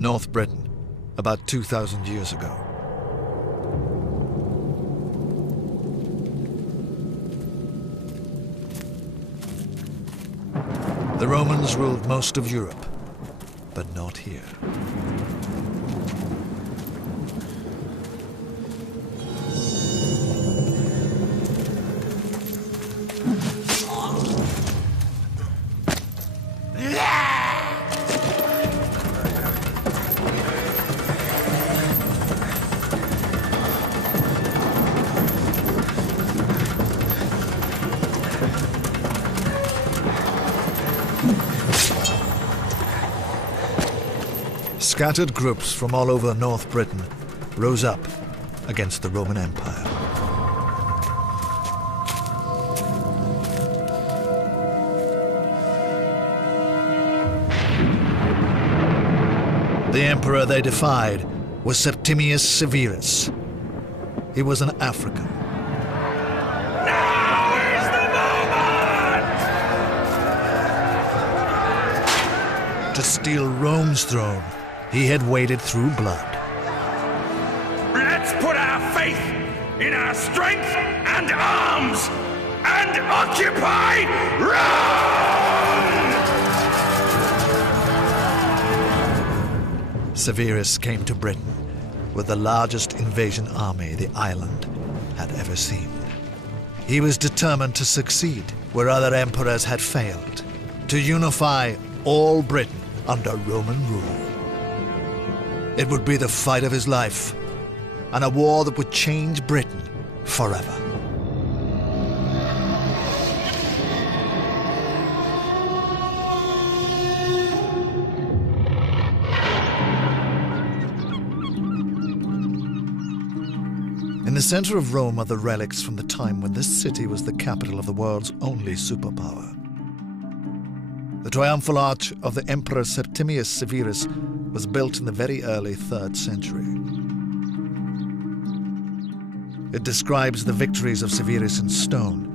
North Britain, about 2,000 years ago. The Romans ruled most of Europe, but not here. Scattered groups from all over North Britain rose up against the Roman Empire. The emperor they defied was Septimius Severus. He was an African. Now is the moment! To steal Rome's throne, he had waded through blood. Let's put our faith in our strength and arms and occupy Rome! Severus came to Britain with the largest invasion army the island had ever seen. He was determined to succeed where other emperors had failed, to unify all Britain under Roman rule. It would be the fight of his life, and a war that would change Britain forever. In the center of Rome are the relics from the time when this city was the capital of the world's only superpower. The triumphal arch of the Emperor Septimius Severus was built in the very early 3rd century. It describes the victories of Severus in stone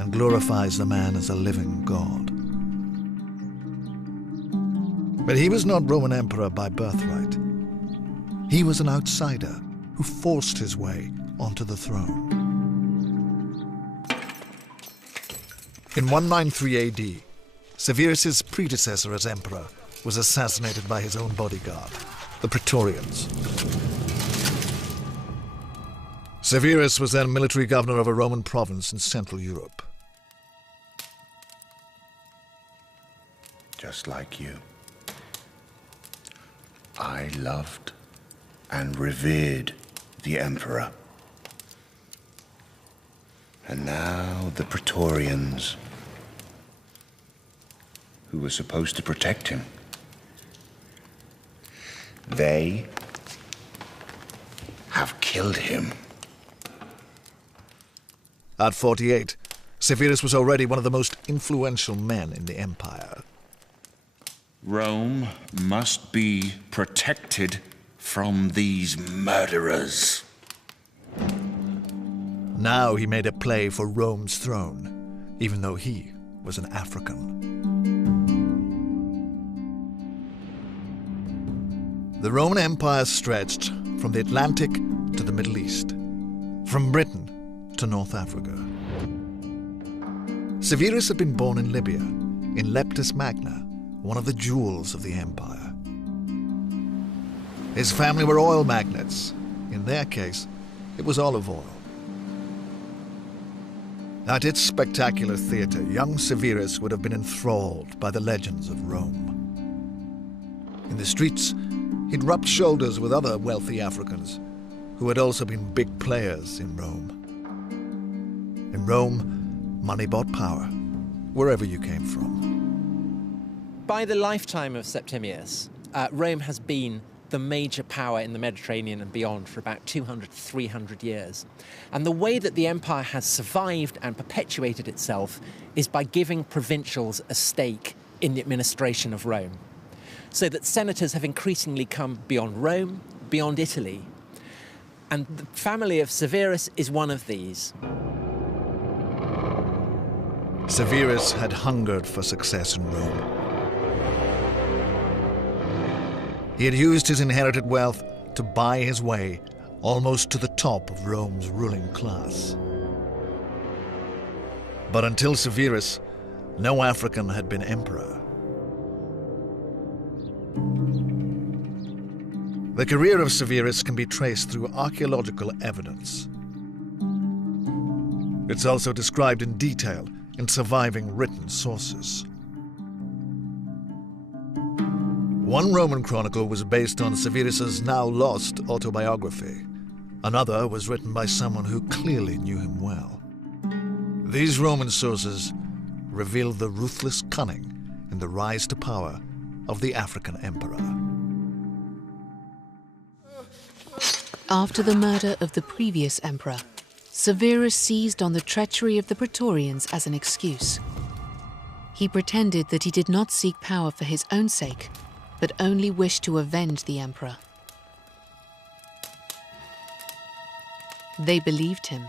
and glorifies the man as a living god. But he was not Roman emperor by birthright. He was an outsider who forced his way onto the throne. In 193 AD, Severus's predecessor as emperor was assassinated by his own bodyguard, the Praetorians. Severus was then military governor of a Roman province in Central Europe. Just like you, I loved and revered the emperor. And now the Praetorians, who were supposed to protect him, they have killed him. At 48, Severus was already one of the most influential men in the empire. Rome must be protected from these murderers. Now he made a play for Rome's throne, even though he was an African. The Roman Empire stretched from the Atlantic to the Middle East, from Britain to North Africa. Severus had been born in Libya, in Leptis Magna, one of the jewels of the empire. His family were oil magnates. In their case, it was olive oil. At its spectacular theater, young Severus would have been enthralled by the legends of Rome. In the streets, he'd rubbed shoulders with other wealthy Africans who had also been big players in Rome. In Rome, money bought power, wherever you came from. By the lifetime of Septimius, Rome has been the major power in the Mediterranean and beyond for about 200 to 300 years. And the way that the empire has survived and perpetuated itself is by giving provincials a stake in the administration of Rome. So that senators have increasingly come beyond Rome, beyond Italy. And the family of Severus is one of these. Severus had hungered for success in Rome. He had used his inherited wealth to buy his way almost to the top of Rome's ruling class. But until Severus, no African had been emperor. The career of Severus can be traced through archaeological evidence. It's also described in detail in surviving written sources. One Roman chronicle was based on Severus's now lost autobiography. Another was written by someone who clearly knew him well. These Roman sources reveal the ruthless cunning in the rise to power of the African emperor. After the murder of the previous emperor, Severus seized on the treachery of the Praetorians as an excuse. He pretended that he did not seek power for his own sake, but only wished to avenge the emperor. They believed him.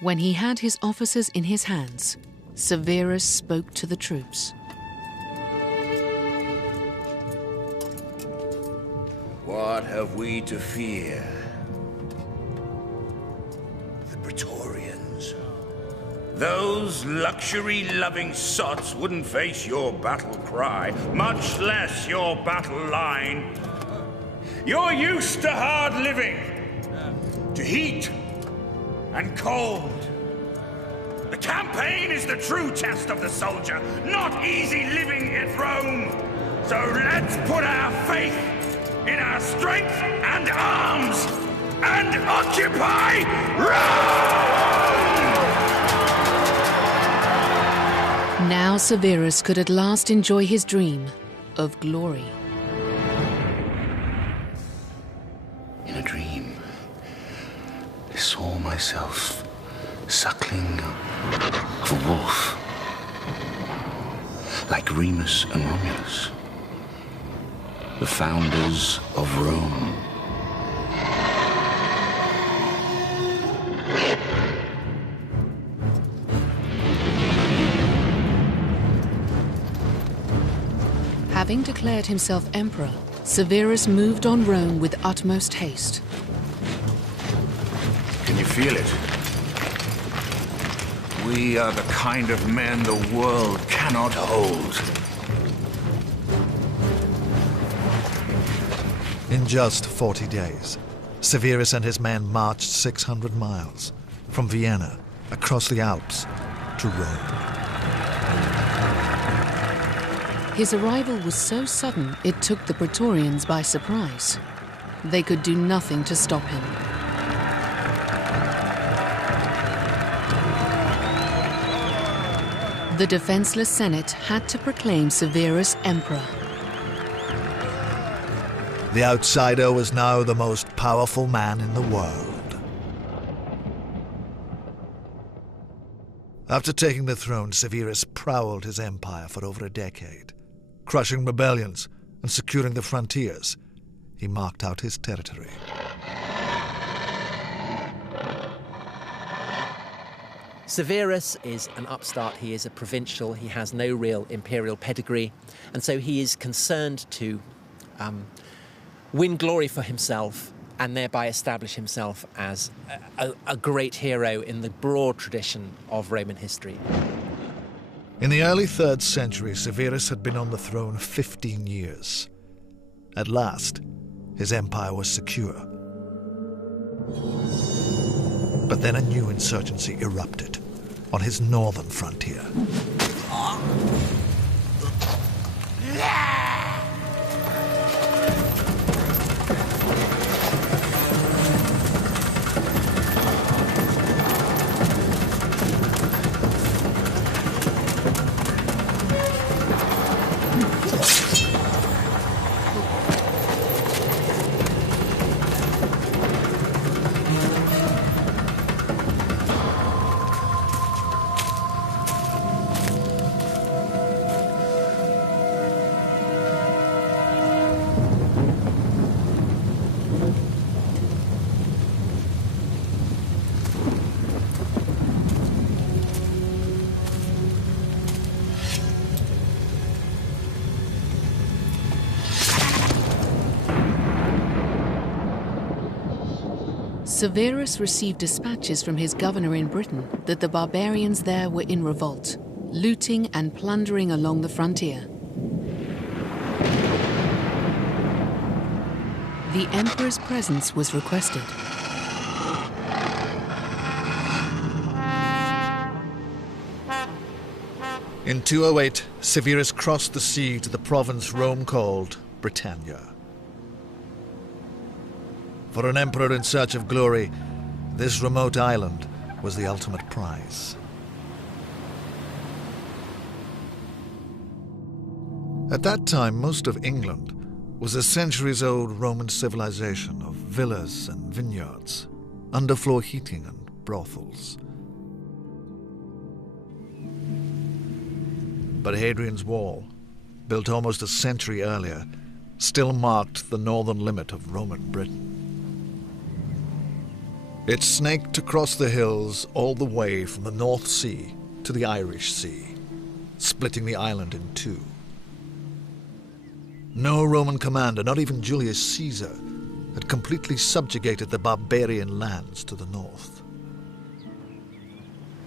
When he had his officers in his hands, Severus spoke to the troops. What have we to fear? The Praetorians. Those luxury-loving sots wouldn't face your battle cry, much less your battle line. You're used to hard living, to heat and cold. The campaign is the true test of the soldier, not easy living in Rome. So let's put our faith in our strength and arms and occupy Rome! Now Severus could at last enjoy his dream of glory. In a dream, I saw myself suckling a wolf, like Remus and Romulus, the founders of Rome. Having declared himself emperor, Severus moved on Rome with utmost haste. Can you feel it? We are the kind of men the world cannot hold. In just 40 days, Severus and his men marched 600 miles from Vienna across the Alps to Rome. His arrival was so sudden it took the Praetorians by surprise. They could do nothing to stop him. The defenseless Senate had to proclaim Severus emperor. The outsider was now the most powerful man in the world. After taking the throne, Severus prowled his empire for over a decade, crushing rebellions and securing the frontiers. He marked out his territory. Severus is an upstart. He is a provincial. He has no real imperial pedigree. And so he is concerned to win glory for himself and thereby establish himself as a great hero in the broad tradition of Roman history. In the early 3rd century, Severus had been on the throne 15 years. At last, his empire was secure. But then a new insurgency erupted on his northern frontier. Severus received dispatches from his governor in Britain that the barbarians there were in revolt, looting and plundering along the frontier. The emperor's presence was requested. In 208, Severus crossed the sea to the province Rome called Britannia. For an emperor in search of glory, this remote island was the ultimate prize. At that time, most of England was a centuries-old Roman civilization of villas and vineyards, underfloor heating and brothels. But Hadrian's Wall, built almost a century earlier, still marked the northern limit of Roman Britain. It snaked across the hills all the way from the North Sea to the Irish Sea, splitting the island in two. No Roman commander, not even Julius Caesar, had completely subjugated the barbarian lands to the north.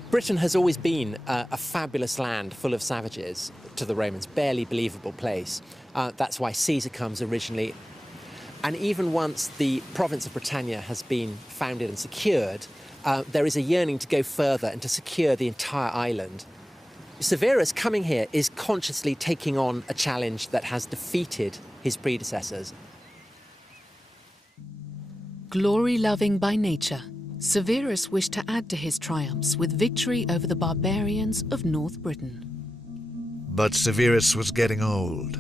Britain has always been a fabulous land full of savages to the Romans, barely believable place. That's why Caesar comes originally. And even once the province of Britannia has been founded and secured, there is a yearning to go further and to secure the entire island. Severus coming here is consciously taking on a challenge that has defeated his predecessors. Glory-loving by nature, Severus wished to add to his triumphs with victory over the barbarians of North Britain. But Severus was getting old.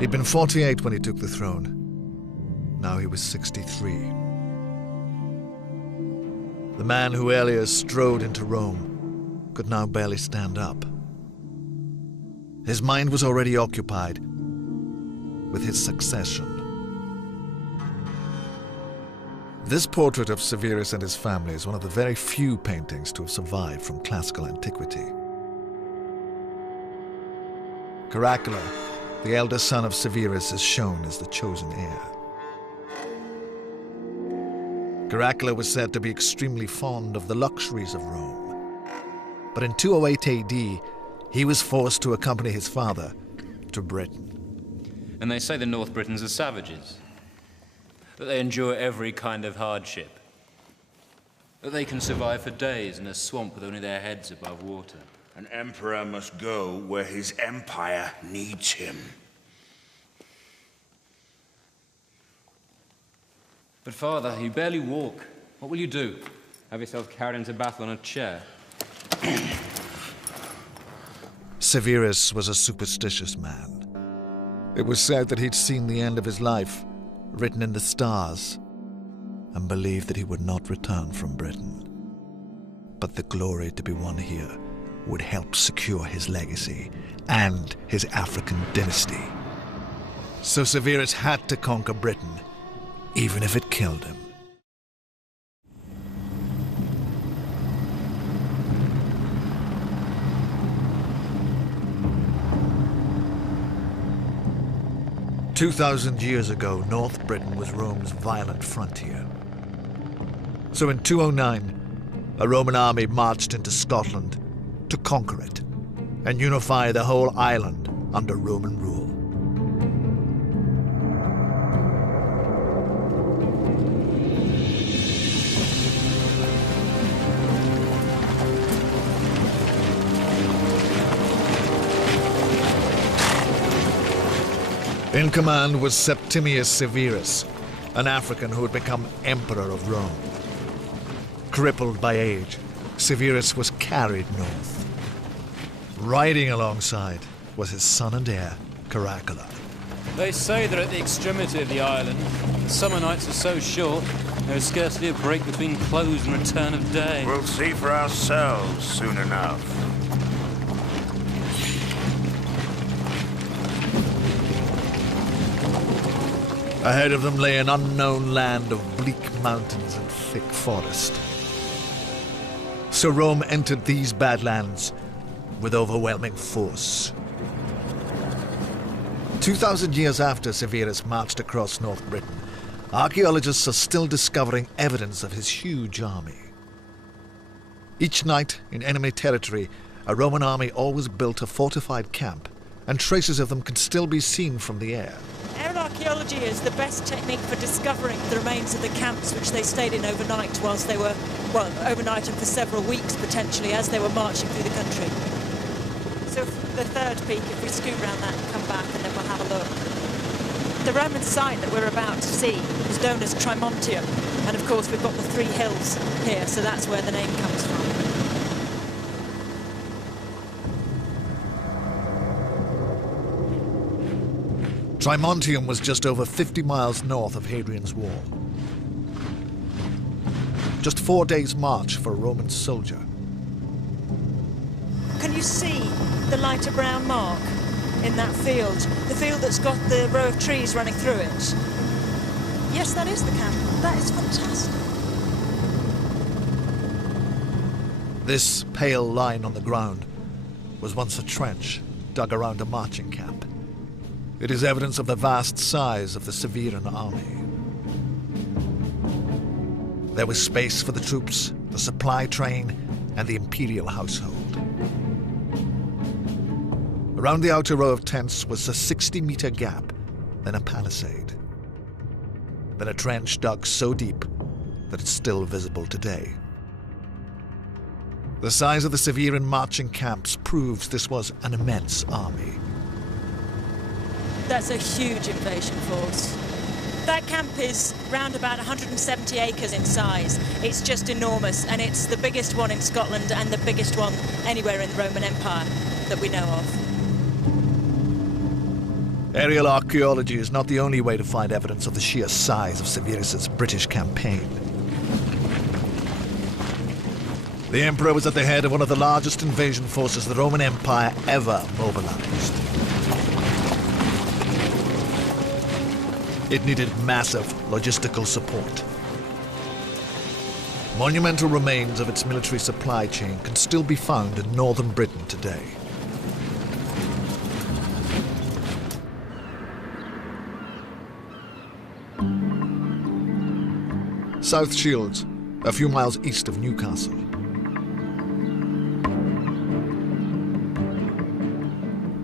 He'd been 48 when he took the throne. Now he was 63. The man who earlier strode into Rome could now barely stand up. His mind was already occupied with his succession. This portrait of Severus and his family is one of the very few paintings to have survived from classical antiquity. Caracalla, the eldest son of Severus, is shown as the chosen heir. Caracalla was said to be extremely fond of the luxuries of Rome. But in 208 AD, he was forced to accompany his father to Britain. And they say the North Britons are savages, that they endure every kind of hardship, that they can survive for days in a swamp with only their heads above water. An emperor must go where his empire needs him. But father, you barely walk. What will you do? Have yourself carried into battle on a chair? Severus was a superstitious man. It was said that he'd seen the end of his life written in the stars and believed that he would not return from Britain. But the glory to be won here would help secure his legacy and his African dynasty. So Severus had to conquer Britain, even if it killed him. "2,000 years ago, North Britain was Rome's violent frontier. So in 209, a Roman army marched into Scotland to conquer it and unify the whole island under Roman rule. In command was Septimius Severus, an African who had become emperor of Rome. Crippled by age, Severus was carried north. Riding alongside was his son and heir, Caracalla. They say that at the extremity of the island, the summer nights are so short, there is scarcely a break between close and return of day. We'll see for ourselves soon enough. Ahead of them lay an unknown land of bleak mountains and thick forest. So Rome entered these badlands with overwhelming force. 2,000 years after Severus marched across North Britain, archaeologists are still discovering evidence of his huge army. Each night in enemy territory, a Roman army always built a fortified camp, and traces of them can still be seen from the air. Aerial archaeology is the best technique for discovering the remains of the camps which they stayed in overnight whilst they were, well, overnight and for several weeks potentially as they were marching through the country. So the third peak, if we scoot around that and come back and then we'll have a look. The Roman site that we're about to see was known as Trimontium, and of course we've got the three hills here, so that's where the name comes from. Trimontium was just over 50 miles north of Hadrian's Wall. Just 4 days' march for a Roman soldier. Can you see the lighter brown mark in that field? The field that's got the row of trees running through it? Yes, that is the camp. That is fantastic. This pale line on the ground was once a trench dug around a marching camp. It is evidence of the vast size of the Severan army. There was space for the troops, the supply train, and the imperial household. Around the outer row of tents was a 60-meter gap, then a palisade. Then a trench dug so deep that it's still visible today. The size of the Severan marching camps proves this was an immense army. That's a huge invasion force. That camp is round about 170 acres in size. It's just enormous, and it's the biggest one in Scotland and the biggest one anywhere in the Roman Empire that we know of. Aerial archaeology is not the only way to find evidence of the sheer size of Severus's British campaign. The emperor was at the head of one of the largest invasion forces the Roman Empire ever mobilized. It needed massive logistical support. Monumental remains of its military supply chain can still be found in northern Britain today. South Shields, a few miles east of Newcastle.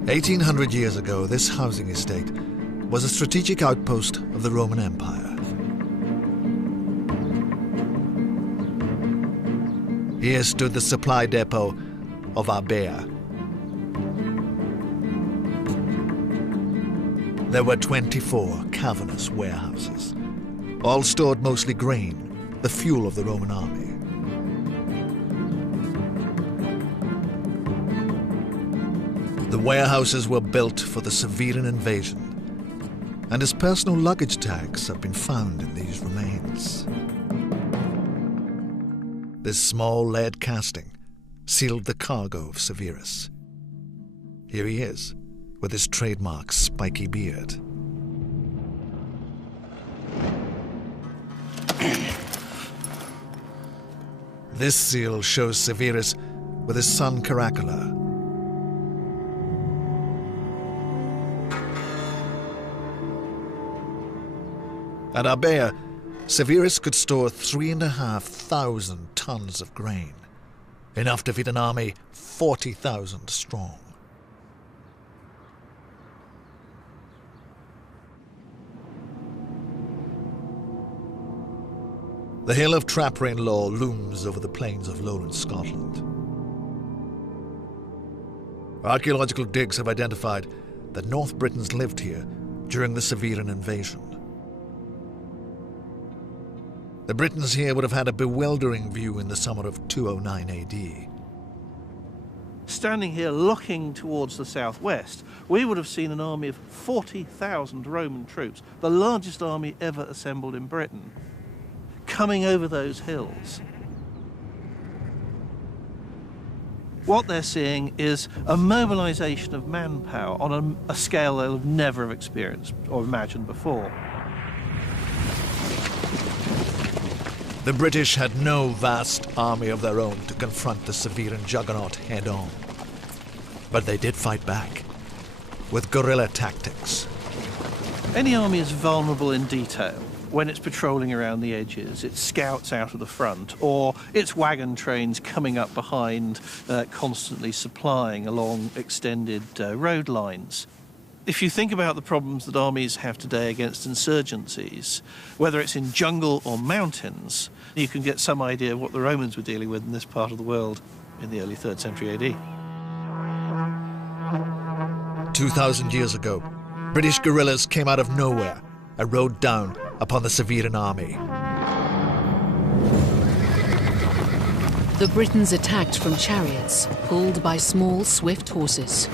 "1800 years ago, this housing estate was a strategic outpost of the Roman Empire. Here stood the supply depot of Arbea. There were 24 cavernous warehouses, all stored mostly grain, the fuel of the Roman army. The warehouses were built for the Severan invasion, and his personal luggage tags have been found in these remains. This small lead casting sealed the cargo of Severus. Here he is, with his trademark spiky beard. This seal shows Severus with his son Caracalla. At Arbea, Severus could store 3,500 tons of grain, enough to feed an army 40,000 strong. The hill of Traprain-Law looms over the plains of lowland Scotland. Archaeological digs have identified that North Britons lived here during the Severan invasion. The Britons here would have had a bewildering view in the summer of 209 AD. Standing here looking towards the southwest, we would have seen an army of 40,000 Roman troops, the largest army ever assembled in Britain, coming over those hills. What they're seeing is a mobilization of manpower on a scale they'll never have experienced or imagined before. The British had no vast army of their own to confront the Severan juggernaut head-on. But they did fight back, with guerrilla tactics Any army is vulnerable in detail when it's patrolling around the edges, its scouts out of the front, or its wagon trains coming up behind, constantly supplying along extended road lines. If you think about the problems that armies have today against insurgencies, whether it's in jungle or mountains, you can get some idea of what the Romans were dealing with in this part of the world in the early 3rd century AD. 2,000 years ago, British guerrillas came out of nowhere and rode down upon the Severan army. The Britons attacked from chariots, pulled by small, swift horses.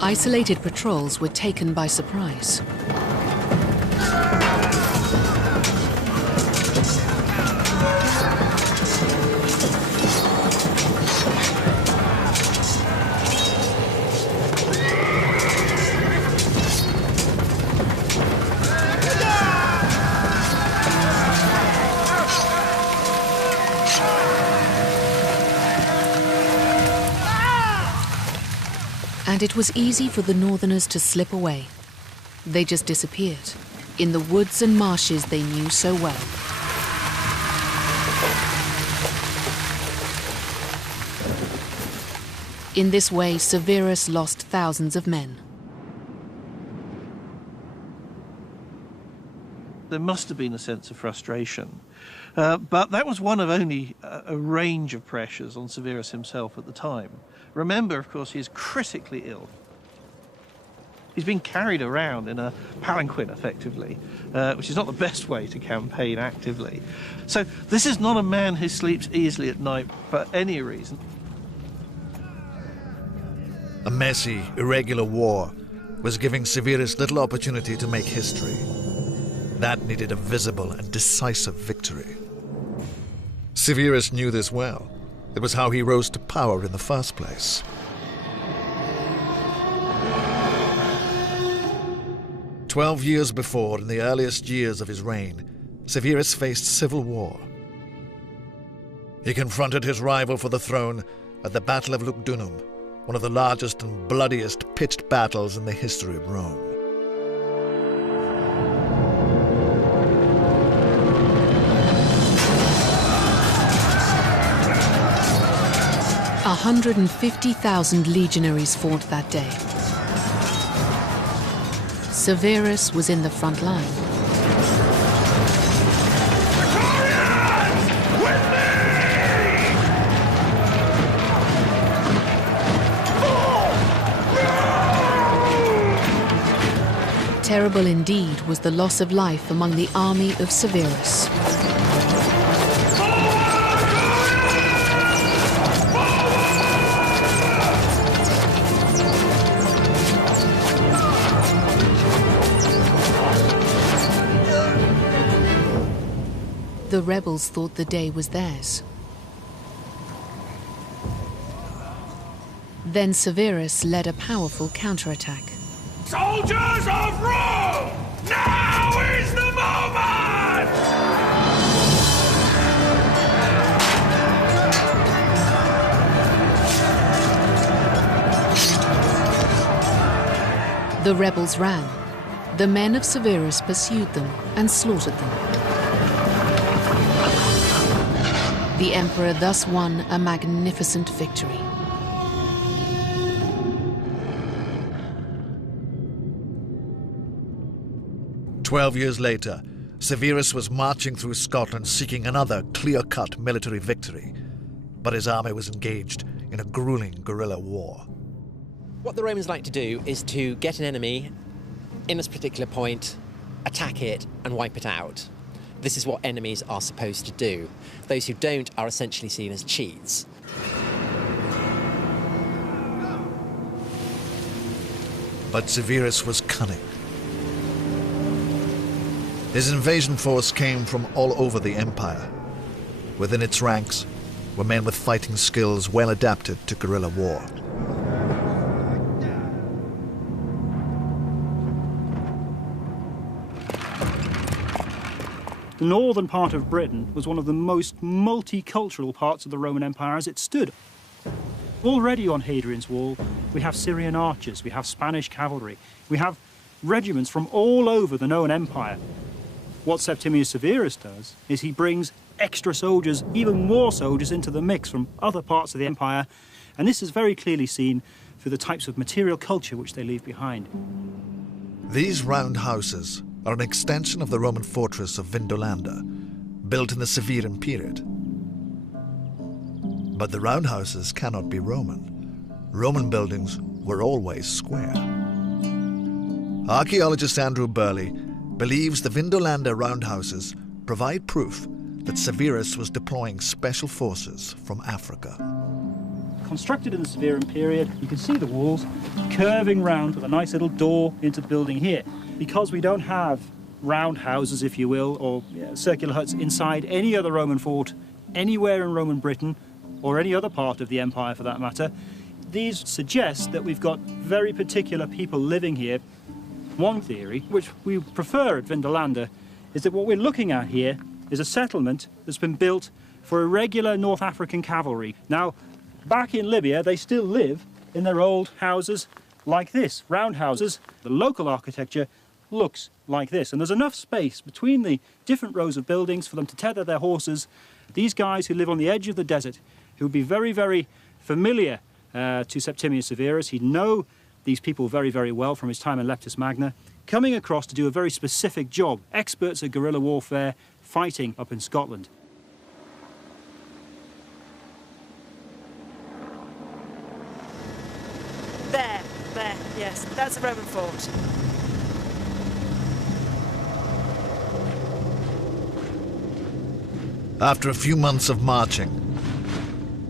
Isolated patrols were taken by surprise. And it was easy for the northerners to slip away. They just disappeared, in the woods and marshes they knew so well. In this way, Severus lost thousands of men. There must have been a sense of frustration. But that was one of only a range of pressures on Severus himself at the time. Remember, of course, he is critically ill. He's been carried around in a palanquin, effectively, which is not the best way to campaign actively. So this is not a man who sleeps easily at night for any reason. A messy, irregular war was giving Severus little opportunity to make history. That needed a visible and decisive victory. Severus knew this well. It was how he rose to power in the first place. "12 years before, in the earliest years of his reign, Severus faced civil war. He confronted his rival for the throne at the Battle of Lugdunum, one of the largest and bloodiest pitched battles in the history of Rome. 150,000 legionaries fought that day. Severus was in the front line. Terrible indeed was the loss of life among the army of Severus. The rebels thought the day was theirs. Then Severus led a powerful counterattack. Soldiers of Rome! Now is the moment! The rebels ran. The men of Severus pursued them and slaughtered them. The emperor thus won a magnificent victory. "12 years later, Severus was marching through Scotland seeking another clear-cut military victory, but his army was engaged in a grueling guerrilla war. What the Romans like to do is to get an enemy in a particular point, attack it, and wipe it out. This is what enemies are supposed to do. Those who don't are essentially seen as cheats. But Severus was cunning. His invasion force came from all over the empire. Within its ranks were men with fighting skills well adapted to guerrilla war. The northern part of Britain was one of the most multicultural parts of the Roman Empire as it stood. Already on Hadrian's Wall, we have Syrian archers, we have Spanish cavalry, we have regiments from all over the known empire. What Septimius Severus does is he brings extra soldiers, even more soldiers, into the mix from other parts of the empire, and this is very clearly seen through the types of material culture which they leave behind. These round houses are an extension of the Roman fortress of Vindolanda, built in the Severan period. But the round houses cannot be Roman. Roman buildings were always square. Archaeologist Andrew Burley believes the Vindolanda roundhouses provide proof that Severus was deploying special forces from Africa. Constructed in the Severan period, you can see the walls curving round with a nice little door into the building here. Because we don't have round houses, if you will, or circular huts inside any other Roman fort anywhere in Roman Britain, or any other part of the empire for that matter, these suggest that we've got very particular people living here. One theory, which we prefer at Vindolanda, is that what we're looking at here is a settlement that's been built for irregular North African cavalry. Now, back in Libya, they still live in their old houses like this, round houses. The local architecture looks like this, and there's enough space between the different rows of buildings for them to tether their horses. These guys who live on the edge of the desert, who would be very, very familiar to Septimius Severus, he'd know these people very, very well from his time in Leptis Magna, coming across to do a very specific job, experts at guerrilla warfare, fighting up in Scotland. There, yes, that's a Roman fort. After a few months of marching,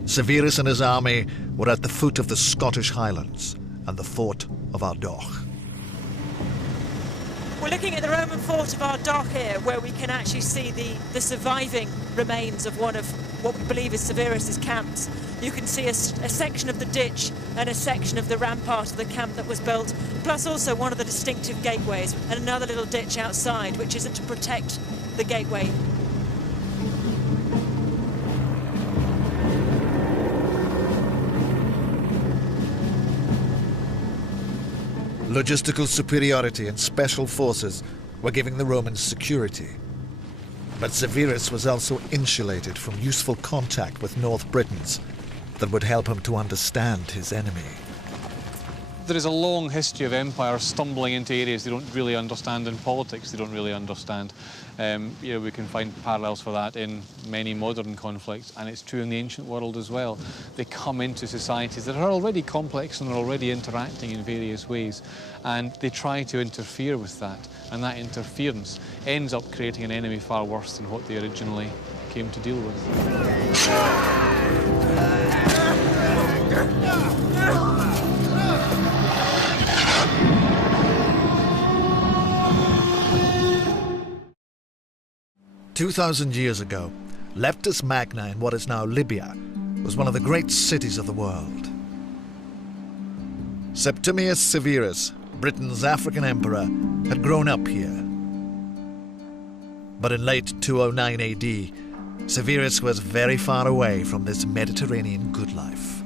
Severus and his army were at the foot of the Scottish Highlands and the fort of Ardogh. We're looking at the Roman fort of Ardogh here, where we can actually see the surviving remains of one of what we believe is Severus's camps. You can see a section of the ditch and a section of the rampart of the camp that was built, plus also one of the distinctive gateways and another little ditch outside, which is to protect the gateway. Logistical superiority and special forces were giving the Romans security. But Severus was also insulated from useful contact with North Britons that would help him to understand his enemy. There is a long history of empires stumbling into areas they don't really understand in politics, they don't really understand. We can find parallels for that in many modern conflicts, and it's true in the ancient world as well. They come into societies that are already complex and are already interacting in various ways, and they try to interfere with that, and that interference ends up creating an enemy far worse than what they originally came to deal with. 2,000 years ago, Leptis Magna in what is now Libya was one of the great cities of the world. Septimius Severus, Britain's African emperor, had grown up here. But in late 209 AD, Severus was very far away from this Mediterranean good life.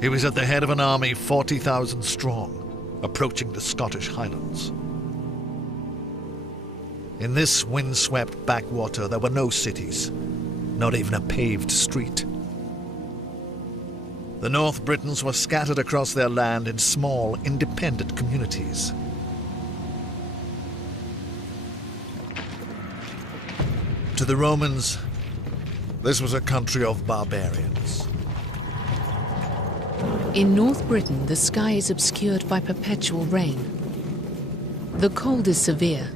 He was at the head of an army 40,000 strong, approaching the Scottish Highlands. In this wind-swept backwater, there were no cities, not even a paved street. The North Britons were scattered across their land in small, independent communities. To the Romans, this was a country of barbarians. In North Britain, the sky is obscured by perpetual rain. The cold is severe,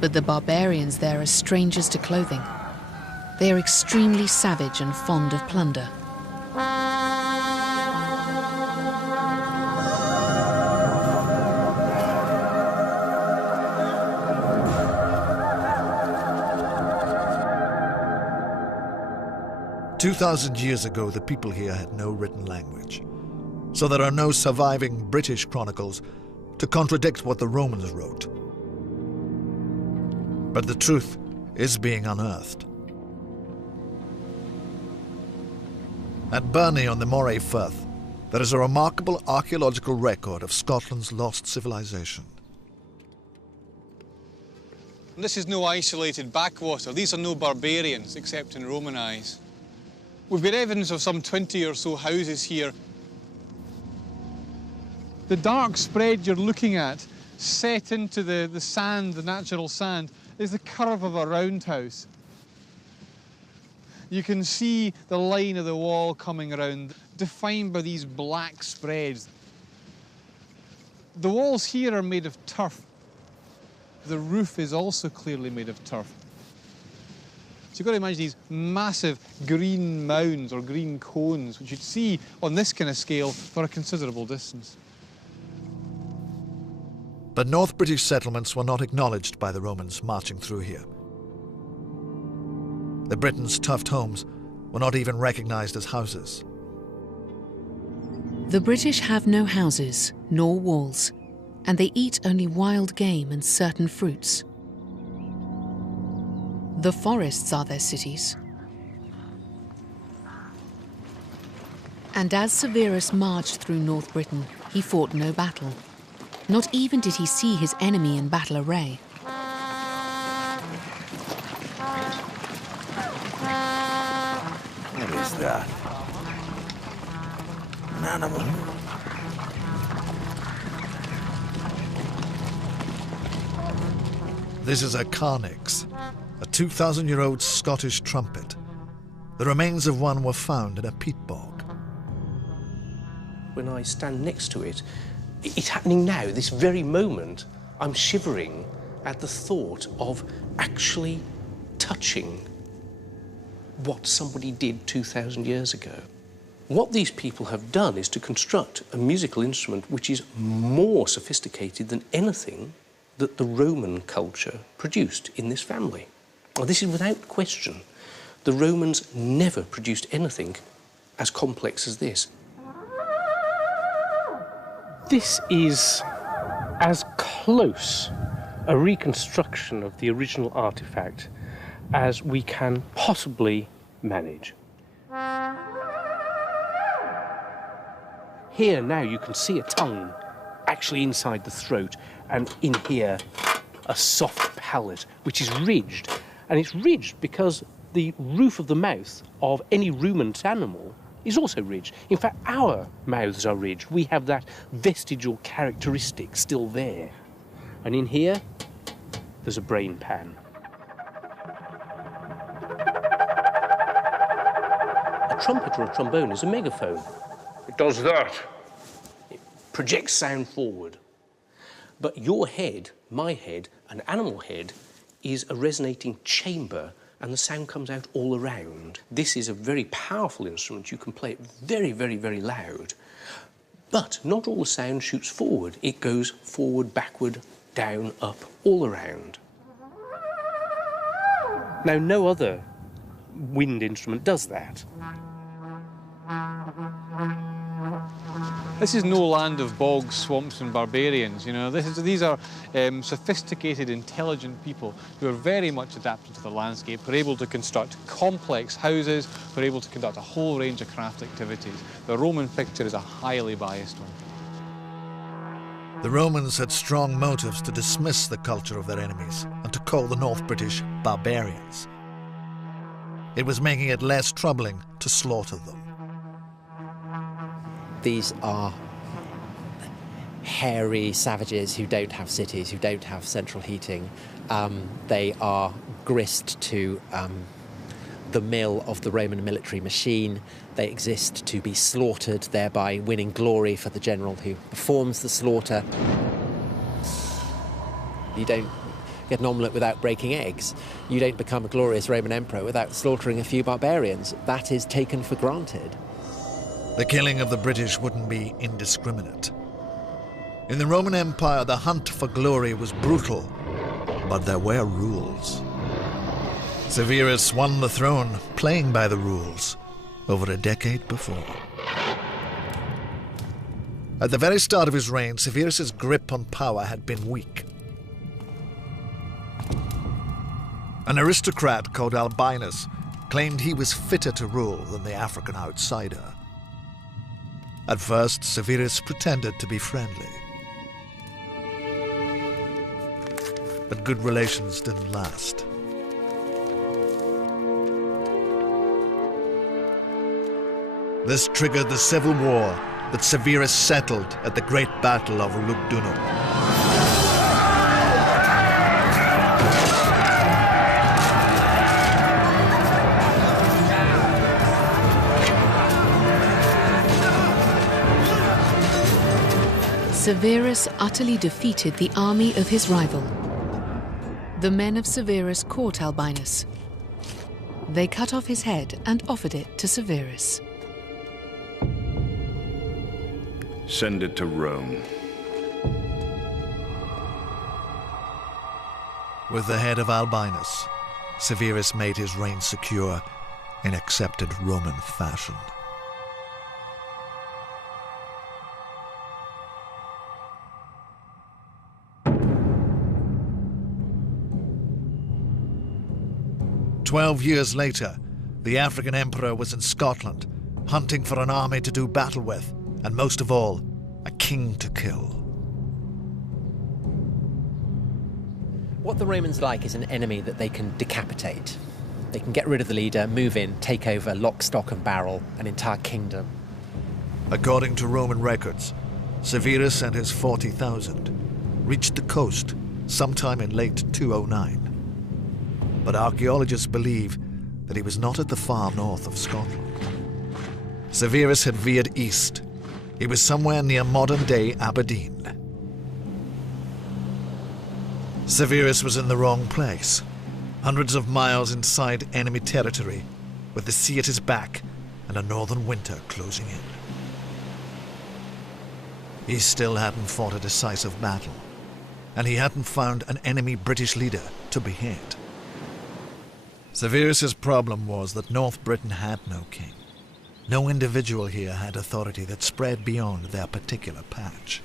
but the barbarians there are strangers to clothing. They are extremely savage and fond of plunder. "2,000 years ago, the people here had no written language, so there are no surviving British chronicles to contradict what the Romans wrote. But the truth is being unearthed. At Burney on the Moray Firth, there is a remarkable archaeological record of Scotland's lost civilization. This is no isolated backwater. These are no barbarians, except in Roman eyes. We've got evidence of some 20 or so houses here. The dark spread you're looking at, set into the sand, the natural sand, is the curve of a roundhouse. You can see the line of the wall coming around, defined by these black spreads. The walls here are made of turf. The roof is also clearly made of turf. So you've got to imagine these massive green mounds or green cones, which you'd see on this kind of scale for a considerable distance. But North British settlements were not acknowledged by the Romans marching through here. The Britons' tuft homes were not even recognized as houses. The British have no houses nor walls, and they eat only wild game and certain fruits. The forests are their cities. And as Severus marched through North Britain, he fought no battle. Not even did he see his enemy in battle array. What is that? An animal? This is a carnix, a 2,000-year-old Scottish trumpet. The remains of one were found in a peat bog. When I stand next to it, it's happening now, this very moment. I'm shivering at the thought of actually touching what somebody did 2,000 years ago. What these people have done is to construct a musical instrument which is more sophisticated than anything that the Roman culture produced in this family. Now, this is without question. The Romans never produced anything as complex as this. This is as close a reconstruction of the original artifact as we can possibly manage. Here now you can see a tongue actually inside the throat, and in here a soft palate which is ridged. And it's ridged because the roof of the mouth of any ruminant animal is also ridged. In fact, our mouths are ridged. We have that vestigial characteristic still there. And in here, there's a brain pan. A trumpet or a trombone is a megaphone. It does that. It projects sound forward. But your head, my head, an animal head, is a resonating chamber, and the sound comes out all around. This is a very powerful instrument. You can play it very, very, very loud. But not all the sound shoots forward. It goes forward, backward, down, up, all around. Now, no other wind instrument does that. This is no land of bogs, swamps and barbarians, you know. These are sophisticated, intelligent people who are very much adapted to the landscape, who are able to construct complex houses, who are able to conduct a whole range of craft activities. The Roman picture is a highly biased one. The Romans had strong motives to dismiss the culture of their enemies and to call the North British barbarians. It was making it less troubling to slaughter them. These are hairy savages who don't have cities, who don't have central heating. They are grist to the mill of the Roman military machine. They exist to be slaughtered, thereby winning glory for the general who performs the slaughter. You don't get an omelette without breaking eggs. You don't become a glorious Roman emperor without slaughtering a few barbarians. That is taken for granted. The killing of the British wouldn't be indiscriminate. In the Roman Empire, the hunt for glory was brutal, but there were rules. Severus won the throne playing by the rules over a decade before. At the very start of his reign, Severus's grip on power had been weak. An aristocrat called Albinus claimed he was fitter to rule than the African outsider. At first, Severus pretended to be friendly. But good relations didn't last. This triggered the civil war that Severus settled at the Great Battle of Lugdunum. Severus utterly defeated the army of his rival. The men of Severus caught Albinus. They cut off his head and offered it to Severus. Send it to Rome. With the head of Albinus, Severus made his reign secure in accepted Roman fashion. "12 years later, the African emperor was in Scotland, hunting for an army to do battle with, and most of all, a king to kill. What the Romans like is an enemy that they can decapitate. They can get rid of the leader, move in, take over, lock, stock and barrel, an entire kingdom. According to Roman records, Severus and his 40,000 reached the coast sometime in late 209. But archaeologists believe that he was not at the far north of Scotland. Severus had veered east. He was somewhere near modern-day Aberdeen. Severus was in the wrong place, hundreds of miles inside enemy territory, with the sea at his back and a northern winter closing in. He still hadn't fought a decisive battle, and he hadn't found an enemy British leader to behead. Severus's problem was that North Britain had no king. No individual here had authority that spread beyond their particular patch.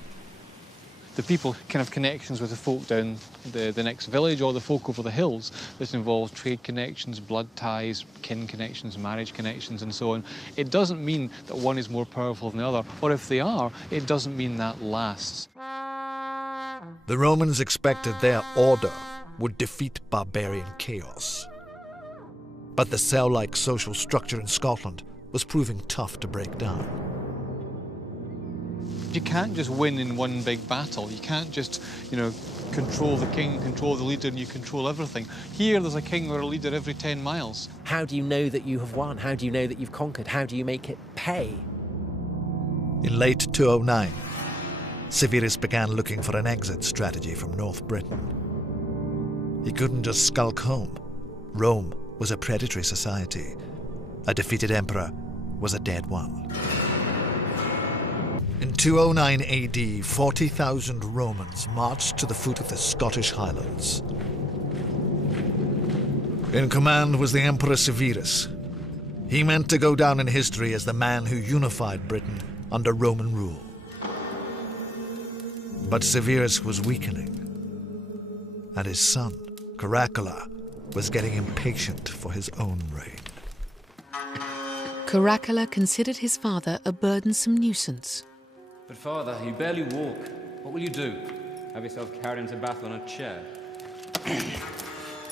The people can have connections with the folk down the next village or the folk over the hills. This involves trade connections, blood ties, kin connections, marriage connections and so on. It doesn't mean that one is more powerful than the other, or if they are, it doesn't mean that lasts. The Romans expected their order would defeat barbarian chaos. But the cell-like social structure in Scotland was proving tough to break down. You can't just win in one big battle. You can't just, control the king, control the leader, and you control everything. Here, there's a king or a leader every 10 miles. How do you know that you have won? How do you know that you've conquered? How do you make it pay? In late 209, Severus began looking for an exit strategy from North Britain. He couldn't just skulk home. Rome was a predatory society. A defeated emperor was a dead one. In 209 AD, 40,000 Romans marched to the foot of the Scottish Highlands. In command was the Emperor Severus. He meant to go down in history as the man who unified Britain under Roman rule. But Severus was weakening, and his son, Caracalla, was getting impatient for his own reign. Caracalla considered his father a burdensome nuisance. But father, you barely walk. What will you do? Have yourself carried into battle on a chair?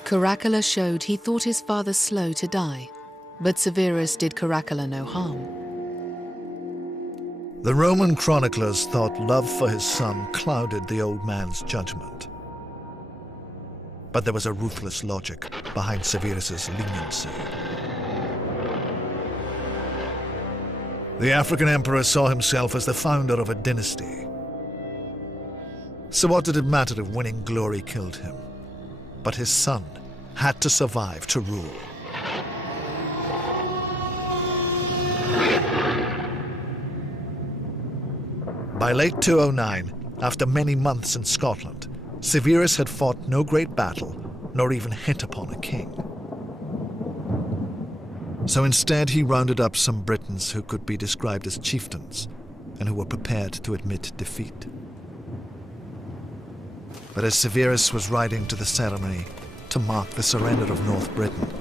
Caracalla showed he thought his father slow to die, but Severus did Caracalla no harm. The Roman chroniclers thought love for his son clouded the old man's judgment. But there was a ruthless logic behind Severus's leniency. The African emperor saw himself as the founder of a dynasty. So what did it matter if winning glory killed him? But his son had to survive to rule. By late 209, after many months in Scotland, Severus had fought no great battle, nor even hit upon a king. So instead he rounded up some Britons who could be described as chieftains, and who were prepared to admit defeat. But as Severus was riding to the ceremony to mark the surrender of North Britain,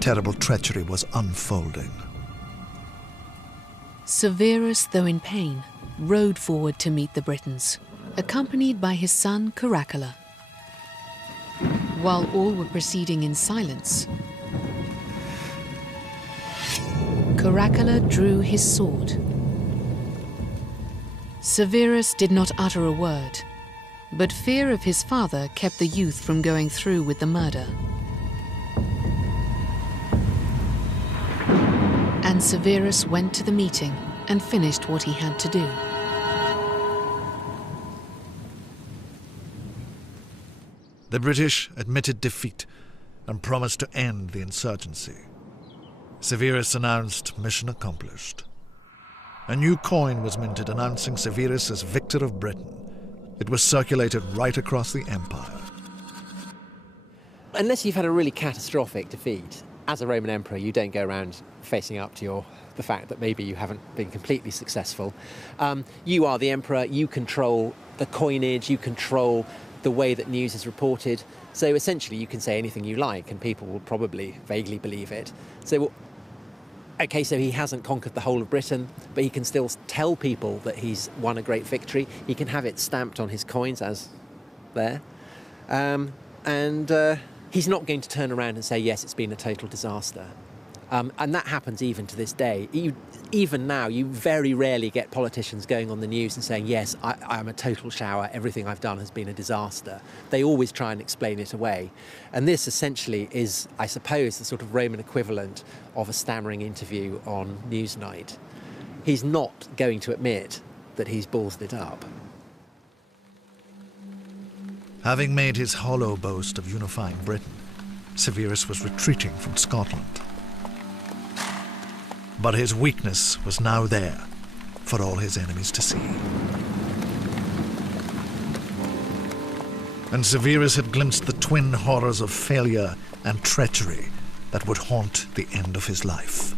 terrible treachery was unfolding. Severus, though in pain, rode forward to meet the Britons, accompanied by his son Caracalla. While all were proceeding in silence, Caracalla drew his sword. Severus did not utter a word, but fear of his father kept the youth from going through with the murder. And Severus went to the meeting and finished what he had to do. The British admitted defeat and promised to end the insurgency. Severus announced mission accomplished. A new coin was minted announcing Severus as victor of Britain. It was circulated right across the empire. Unless you've had a really catastrophic defeat, as a Roman emperor, you don't go around facing up to the fact that maybe you haven't been completely successful. You are the emperor, you control the coinage, you control the way that news is reported. So essentially you can say anything you like and people will probably vaguely believe it. So, okay, so he hasn't conquered the whole of Britain, but he can still tell people that he's won a great victory. He can have it stamped on his coins as there. He's not going to turn around and say, yes, it's been a total disaster. And that happens even to this day. Even now, you very rarely get politicians going on the news and saying, yes, I'm a total shower, everything I've done has been a disaster. They always try and explain it away. And this essentially is, I suppose, the sort of Roman equivalent of a stammering interview on Newsnight. He's not going to admit that he's ballsed it up. Having made his hollow boast of unifying Britain, Severus was retreating from Scotland. But his weakness was now there for all his enemies to see. And Severus had glimpsed the twin horrors of failure and treachery that would haunt the end of his life.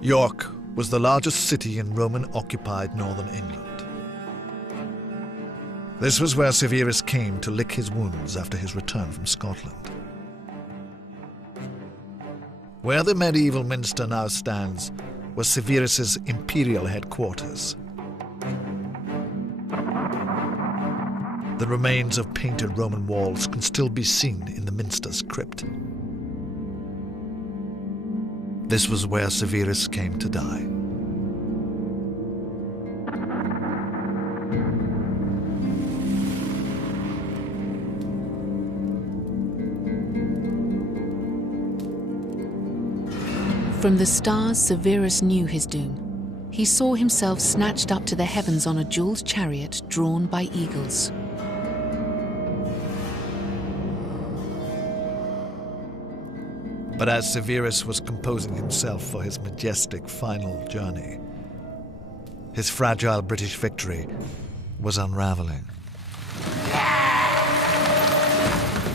York was the largest city in Roman-occupied northern England. This was where Severus came to lick his wounds after his return from Scotland. Where the medieval minster now stands was Severus's imperial headquarters. The remains of painted Roman walls can still be seen in the minster's crypt. This was where Severus came to die. From the stars, Severus knew his doom. He saw himself snatched up to the heavens on a jeweled chariot drawn by eagles. But as Severus was composing himself for his majestic final journey, his fragile British victory was unraveling.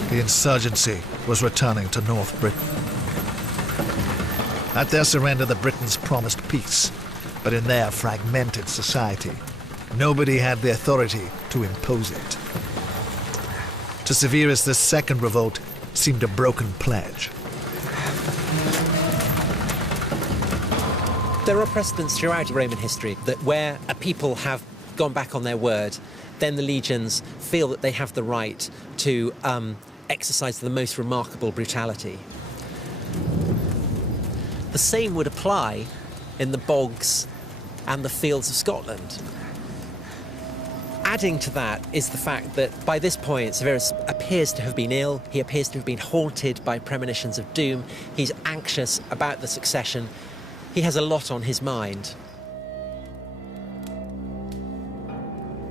The insurgency was returning to North Britain. At their surrender, the Britons promised peace, but in their fragmented society, nobody had the authority to impose it. To Severus, this second revolt seemed a broken pledge. There are precedents throughout Roman history that where a people have gone back on their word, then the legions feel that they have the right to exercise the most remarkable brutality. The same would apply in the bogs and the fields of Scotland. Adding to that is the fact that by this point Severus appears to have been ill, he appears to have been haunted by premonitions of doom, he's anxious about the succession, he has a lot on his mind.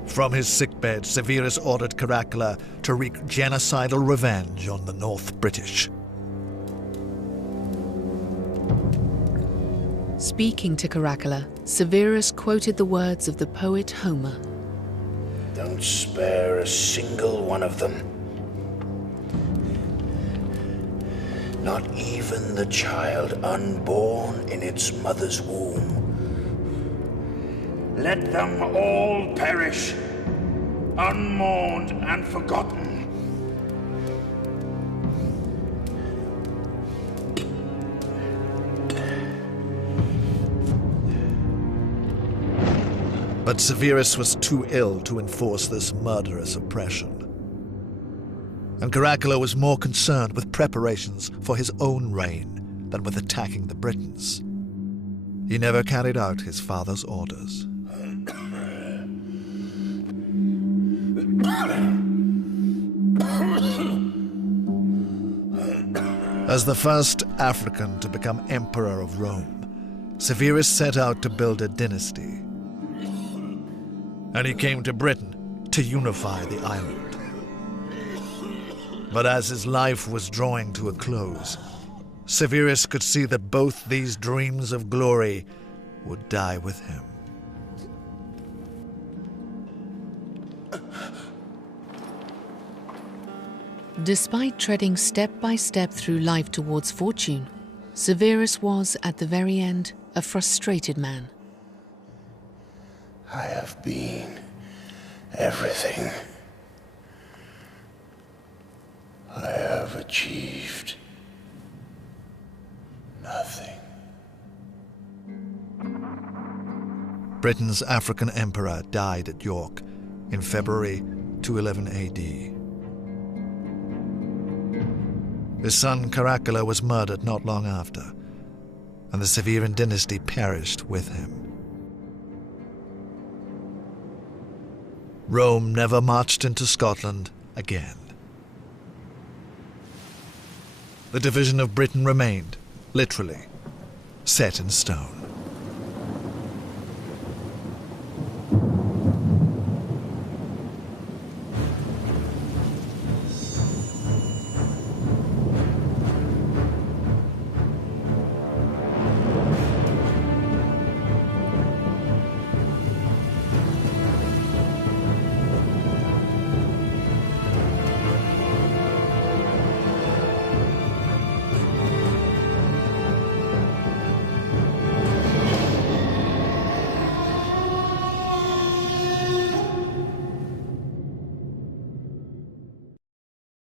From his sickbed, Severus ordered Caracalla to wreak genocidal revenge on the North British. Speaking to Caracalla, Severus quoted the words of the poet Homer. Don't spare a single one of them. Not even the child unborn in its mother's womb. Let them all perish, unmourned and forgotten. But Severus was too ill to enforce this murderous oppression. And Caracalla was more concerned with preparations for his own reign than with attacking the Britons. He never carried out his father's orders. As the first African to become emperor of Rome, Severus set out to build a dynasty. And he came to Britain to unify the island. But as his life was drawing to a close, Severus could see that both these dreams of glory would die with him. Despite treading step by step through life towards fortune, Severus was, at the very end, a frustrated man. I have been everything. I have achieved nothing. Britain's African emperor died at York in February 211 AD. His son Caracalla was murdered not long after, and the Severan dynasty perished with him. Rome never marched into Scotland again. The division of Britain remained, literally, set in stone.